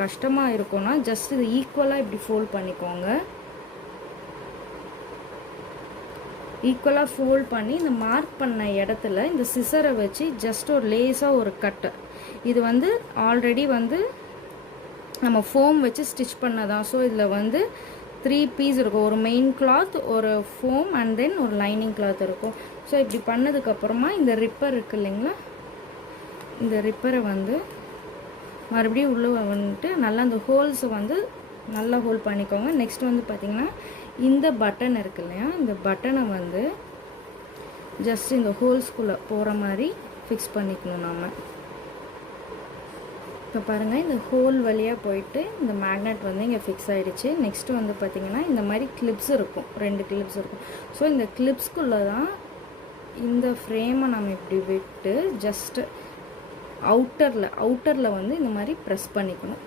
கஷ்டமாக இருக்கும்னா ஜஸ்ட் இது ஈக்குவலாக இப்படி ஃபோல்ட் பண்ணிக்கோங்க. ஈக்குவலாக ஃபோல்ட் பண்ணி இந்த மார்க் பண்ண இடத்துல இந்த சிசரை வச்சு ஜஸ்ட் ஒரு லேஸாக ஒரு கட்டு. இது வந்து ஆல்ரெடி வந்து நம்ம ஃபோம் வச்சு ஸ்டிச் பண்ணதான். ஸோ இதில் வந்து 3 பீஸ் இருக்கும். ஒரு மெயின் கிளாத், ஒரு ஃபோம் அண்ட் தென் ஒரு லைனிங் கிளாத் இருக்கும். ஸோ இப்படி பண்ணதுக்கப்புறமா இந்த ரிப்பர் இருக்குது இல்லைங்களா, இந்த ரிப்பரை வந்து மறுபடியும் உள்ளே வந்துட்டு நல்லா அந்த ஹோல்ஸை வந்து நல்லா ஹோல்ட் பண்ணிக்கோங்க. நெக்ஸ்ட் வந்து பார்த்திங்கன்னா இந்த பட்டன் இருக்குது இல்லையா, இந்த பட்டனை வந்து ஜஸ்ட் இந்த ஹோல்ஸ்குள்ளே போகிற மாதிரி ஃபிக்ஸ் பண்ணிக்கணும் நாம். இப்போ பாருங்கள், இந்த ஹோல் வழியாக போயிட்டு இந்த மேக்னெட் வந்து இங்கே ஃபிக்ஸ் ஆகிடுச்சு. நெக்ஸ்ட்டு வந்து பார்த்திங்கன்னா இந்த மாதிரி கிளிப்ஸ் இருக்கும், 2 கிளிப்ஸ் இருக்கும். ஸோ இந்த கிளிப்ஸ்குள்ளே தான் இந்த ஃப்ரேமை நம்ம இப்படி விட்டு ஜஸ்ட்டு அவுட்டரில் வந்து இந்த மாதிரி ப்ரெஸ் பண்ணிக்கணும்.